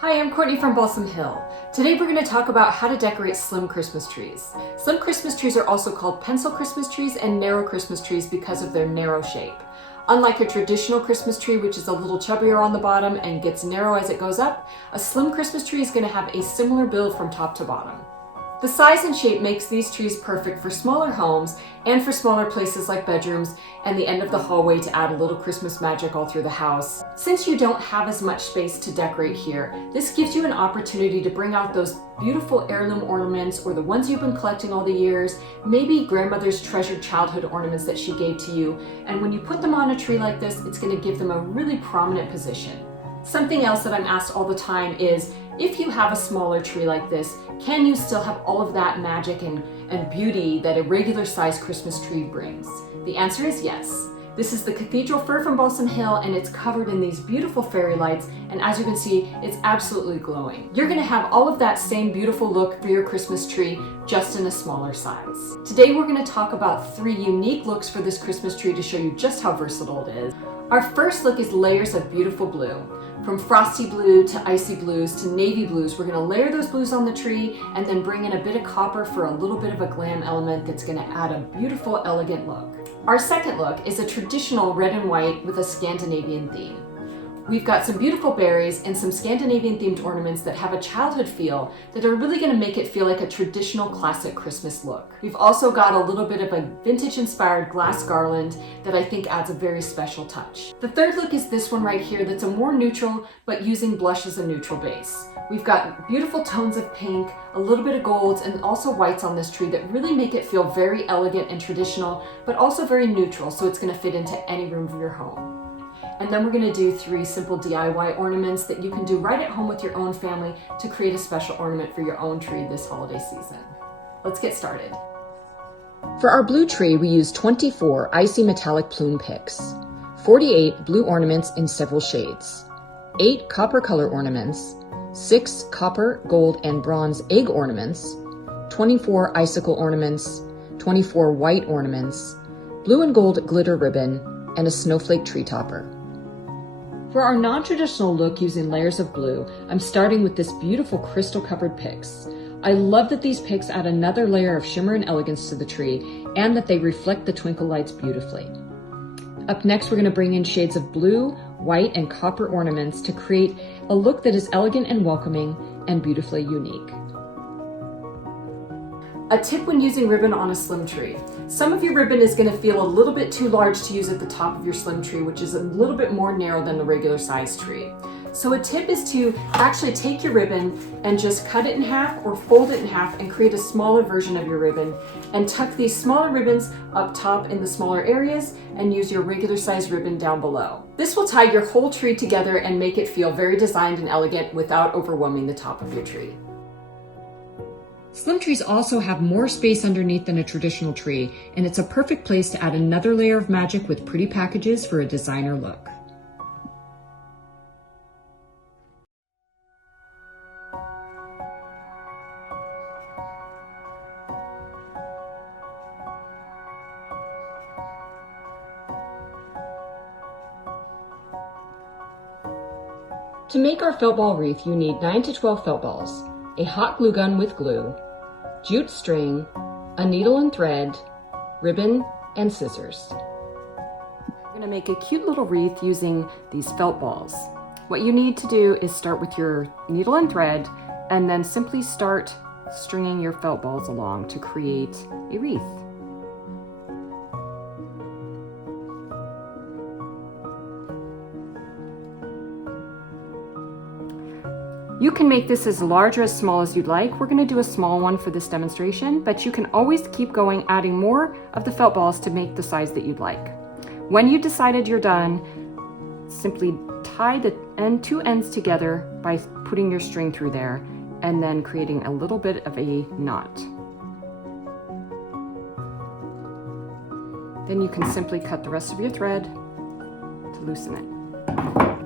Hi, I'm Courtney from Balsam Hill. Today we're going to talk about how to decorate slim Christmas trees. Slim Christmas trees are also called pencil Christmas trees and narrow Christmas trees because of their narrow shape. Unlike a traditional Christmas tree, which is a little chubbier on the bottom and gets narrow as it goes up, a slim Christmas tree is going to have a similar build from top to bottom. The size and shape makes these trees perfect for smaller homes and for smaller places like bedrooms and the end of the hallway to add a little Christmas magic all through the house. Since you don't have as much space to decorate here, this gives you an opportunity to bring out those beautiful heirloom ornaments or the ones you've been collecting all the years, maybe grandmother's treasured childhood ornaments that she gave to you, and when you put them on a tree like this, it's going to give them a really prominent position. Something else that I'm asked all the time is, if you have a smaller tree like this, can you still have all of that magic and beauty that a regular sized Christmas tree brings? The answer is yes. This is the Cathedral Fir from Balsam Hill, and it's covered in these beautiful fairy lights, and as you can see, it's absolutely glowing. You're gonna have all of that same beautiful look for your Christmas tree, just in a smaller size. Today we're gonna talk about 3 unique looks for this Christmas tree to show you just how versatile it is. Our first look is layers of beautiful blue. From frosty blue to icy blues to navy blues, we're gonna layer those blues on the tree and then bring in a bit of copper for a little bit of a glam element that's gonna add a beautiful, elegant look. Our second look is a traditional red and white with a Scandinavian theme. We've got some beautiful berries and some Scandinavian themed ornaments that have a childhood feel that are really gonna make it feel like a traditional classic Christmas look. We've also got a little bit of a vintage inspired glass garland that I think adds a very special touch. The third look is this one right here that's a more neutral, but using blush as a neutral base. We've got beautiful tones of pink, a little bit of golds, and also whites on this tree that really make it feel very elegant and traditional, but also very neutral, so it's gonna fit into any room of your home. And then we're gonna do 3 simple DIY ornaments that you can do right at home with your own family to create a special ornament for your own tree this holiday season. Let's get started. For our blue tree, we use 24 icy metallic plume picks, 48 blue ornaments in several shades, 8 copper color ornaments, 6 copper, gold, and bronze egg ornaments, 24 icicle ornaments, 24 white ornaments, blue and gold glitter ribbon, and a snowflake tree topper. For our non-traditional look using layers of blue, I'm starting with this beautiful crystal covered picks. I love that these picks add another layer of shimmer and elegance to the tree and that they reflect the twinkle lights beautifully. Up next, we're going to bring in shades of blue, white, and copper ornaments to create a look that is elegant and welcoming and beautifully unique. A tip when using ribbon on a slim tree. Some of your ribbon is going to feel a little bit too large to use at the top of your slim tree, which is a little bit more narrow than the regular size tree. So a tip is to actually take your ribbon and just cut it in half or fold it in half and create a smaller version of your ribbon and tuck these smaller ribbons up top in the smaller areas and use your regular size ribbon down below. This will tie your whole tree together and make it feel very designed and elegant without overwhelming the top of your tree. Slim trees also have more space underneath than a traditional tree, and it's a perfect place to add another layer of magic with pretty packages for a designer look. To make our felt ball wreath, you need 9 to 12 felt balls, a hot glue gun with glue, jute string, a needle and thread, ribbon, and scissors. We're going to make a cute little wreath using these felt balls. What you need to do is start with your needle and thread and then simply start stringing your felt balls along to create a wreath. You can make this as large or as small as you'd like. We're going to do a small one for this demonstration, but you can always keep going, adding more of the felt balls to make the size that you'd like. When you decided you're done, simply tie the 2 ends together by putting your string through there and then creating a little bit of a knot. Then you can simply cut the rest of your thread to loosen it.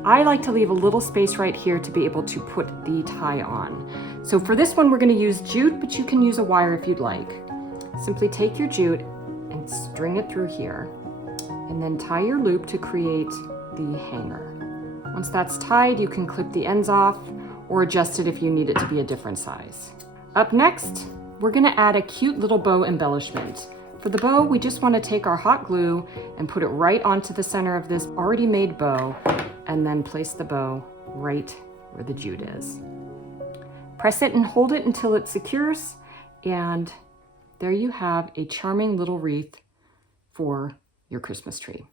I like to leave a little space right here to be able to put the tie on. So for this one, we're going to use jute, but you can use a wire if you'd like. Simply take your jute and string it through here, and then tie your loop to create the hanger. Once that's tied, you can clip the ends off, or adjust it if you need it to be a different size. Up next, we're gonna add a cute little bow embellishment. For the bow, we just wanna take our hot glue and put it right onto the center of this already made bow, and then place the bow right where the jute is. Press it and hold it until it secures, and there you have a charming little wreath for your Christmas tree.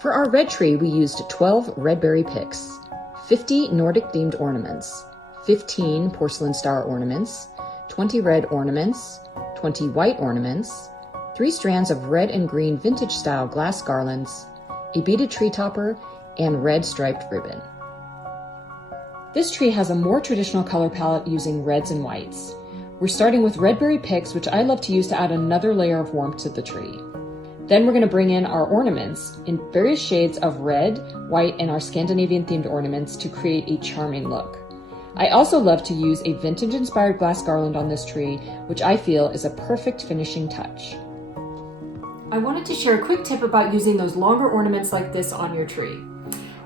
For our red tree, we used 12 red berry picks, 50 Nordic-themed ornaments, 15 porcelain star ornaments, 20 red ornaments, 20 white ornaments, 3 strands of red and green vintage-style glass garlands, a beaded tree topper, and red striped ribbon. This tree has a more traditional color palette using reds and whites. We're starting with red berry picks, which I love to use to add another layer of warmth to the tree. Then we're going to bring in our ornaments in various shades of red, white, and our Scandinavian-themed ornaments to create a charming look. I also love to use a vintage-inspired glass garland on this tree, which I feel is a perfect finishing touch. I wanted to share a quick tip about using those longer ornaments like this on your tree.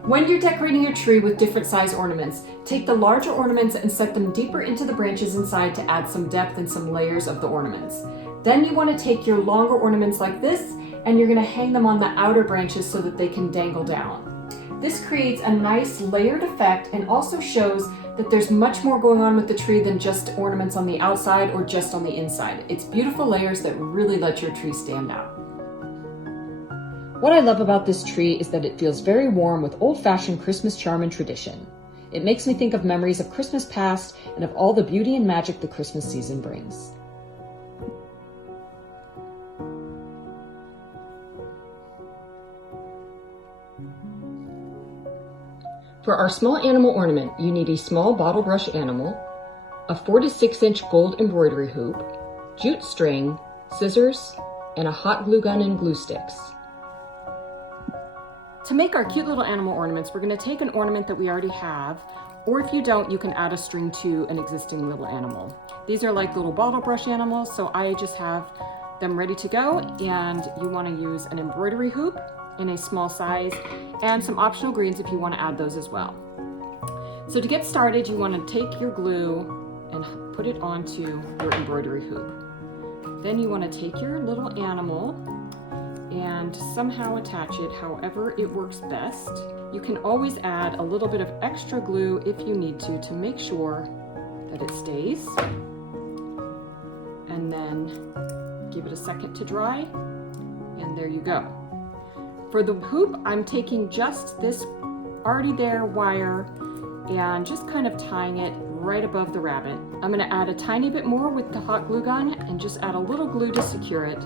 When you're decorating your tree with different size ornaments, take the larger ornaments and set them deeper into the branches inside to add some depth and some layers of the ornaments. Then you want to take your longer ornaments like this, and you're going to hang them on the outer branches so that they can dangle down. This creates a nice layered effect and also shows that there's much more going on with the tree than just ornaments on the outside or just on the inside. It's beautiful layers that really let your tree stand out. What I love about this tree is that it feels very warm with old-fashioned Christmas charm and tradition. It makes me think of memories of Christmas past and of all the beauty and magic the Christmas season brings. For our small animal ornament, you need a small bottle brush animal, a 4 to 6 inch gold embroidery hoop, jute string, scissors, and a hot glue gun and glue sticks. To make our cute little animal ornaments, we're going to take an ornament that we already have, or if you don't, you can add a string to an existing little animal. These are like little bottle brush animals, so I just have them ready to go, and you want to use an embroidery hoop in a small size and some optional greens if you want to add those as well. So to get started, you want to take your glue and put it onto your embroidery hoop. Then you want to take your little animal and somehow attach it however it works best. You can always add a little bit of extra glue if you need to make sure that it stays. And then give it a second to dry, and there you go. For the hoop, I'm taking just this already there wire and just kind of tying it right above the rabbit. I'm going to add a tiny bit more with the hot glue gun and just add a little glue to secure it,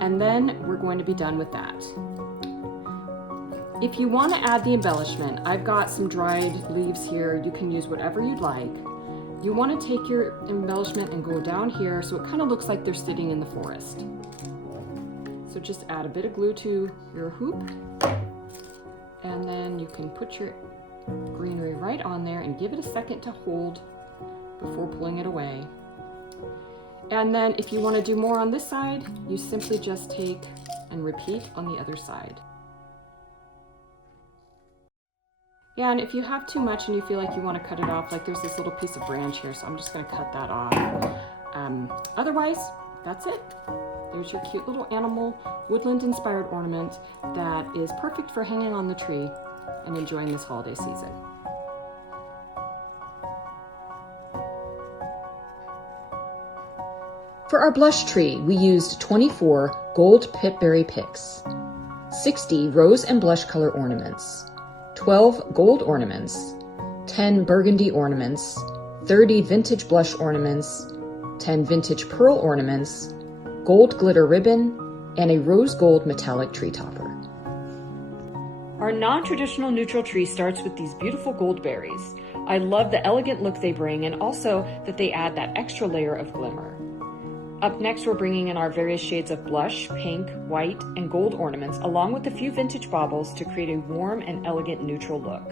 and then we're going to be done with that. If you want to add the embellishment, I've got some dried leaves here. You can use whatever you'd like. You want to take your embellishment and go down here so it kind of looks like they're sitting in the forest. So just add a bit of glue to your hoop, and then you can put your greenery right on there and give it a second to hold before pulling it away. And then if you want to do more on this side, you simply just take and repeat on the other side. Yeah, and if you have too much and you feel like you want to cut it off, like there's this little piece of branch here, so I'm just going to cut that off. Otherwise, that's it. There's your cute little animal woodland-inspired ornament that is perfect for hanging on the tree and enjoying this holiday season. For our blush tree, we used 24 gold pipberry picks, 60 rose and blush color ornaments, 12 gold ornaments, 10 burgundy ornaments, 30 vintage blush ornaments, 10 vintage pearl ornaments, gold glitter ribbon, and a rose gold metallic tree topper. Our non-traditional neutral tree starts with these beautiful gold berries. I love the elegant look they bring, and also that they add that extra layer of glimmer. Up next, we're bringing in our various shades of blush, pink, white, and gold ornaments, along with a few vintage baubles to create a warm and elegant neutral look.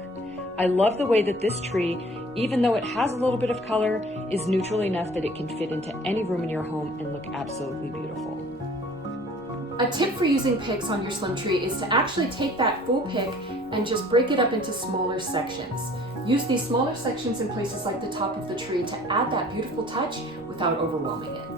I love the way that this tree, even though it has a little bit of color, is neutral enough that it can fit into any room in your home and look absolutely beautiful. A tip for using picks on your slim tree is to actually take that full pick and just break it up into smaller sections. Use these smaller sections in places like the top of the tree to add that beautiful touch without overwhelming it.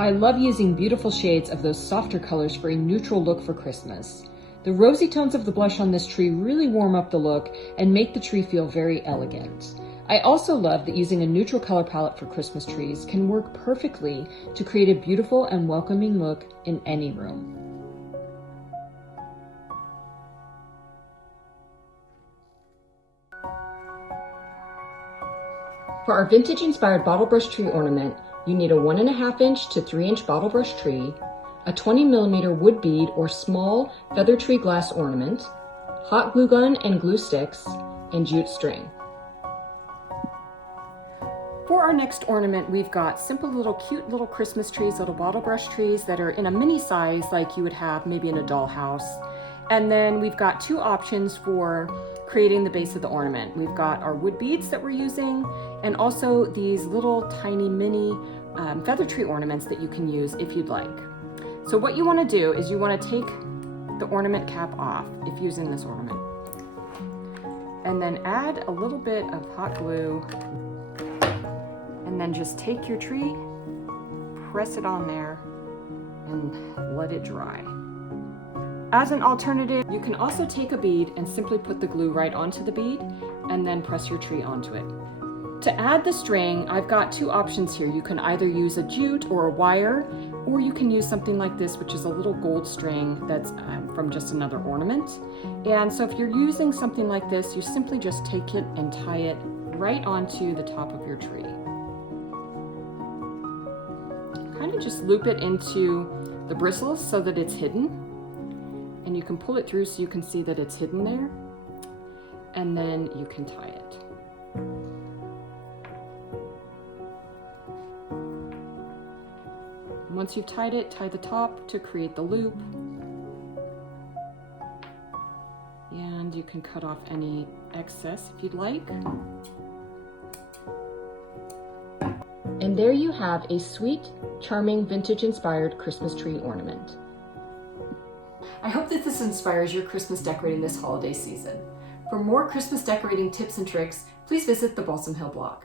I love using beautiful shades of those softer colors for a neutral look for Christmas. The rosy tones of the blush on this tree really warm up the look and make the tree feel very elegant. I also love that using a neutral color palette for Christmas trees can work perfectly to create a beautiful and welcoming look in any room. For our vintage-inspired bottle brush tree ornament, you need a 1.5 inch to 3 inch bottle brush tree, a 20mm wood bead or small feather tree glass ornament, hot glue gun and glue sticks, and jute string. For our next ornament, we've got simple little cute little Christmas trees, little bottle brush trees that are in a mini size like you would have maybe in a dollhouse. And then we've got two options for creating the base of the ornament. We've got our wood beads that we're using and also these little tiny mini feather tree ornaments that you can use if you'd like. So what you want to do is you want to take the ornament cap off if using this ornament. And then add a little bit of hot glue. And then just take your tree, press it on there, and let it dry. As an alternative, you can also take a bead and simply put the glue right onto the bead and then press your tree onto it. To add the string, I've got two options here. You can either use a jute or a wire, or you can use something like this, which is a little gold string that's from just another ornament. And so if you're using something like this, you simply just take it and tie it right onto the top of your tree. Kind of just loop it into the bristles so that it's hidden. And you can pull it through so you can see that it's hidden there. And then you can tie it. Once you've tied it, tie the top to create the loop. And you can cut off any excess if you'd like. And there you have a sweet, charming, vintage-inspired Christmas tree ornament. I hope that this inspires your Christmas decorating this holiday season. For more Christmas decorating tips and tricks, please visit the Balsam Hill blog.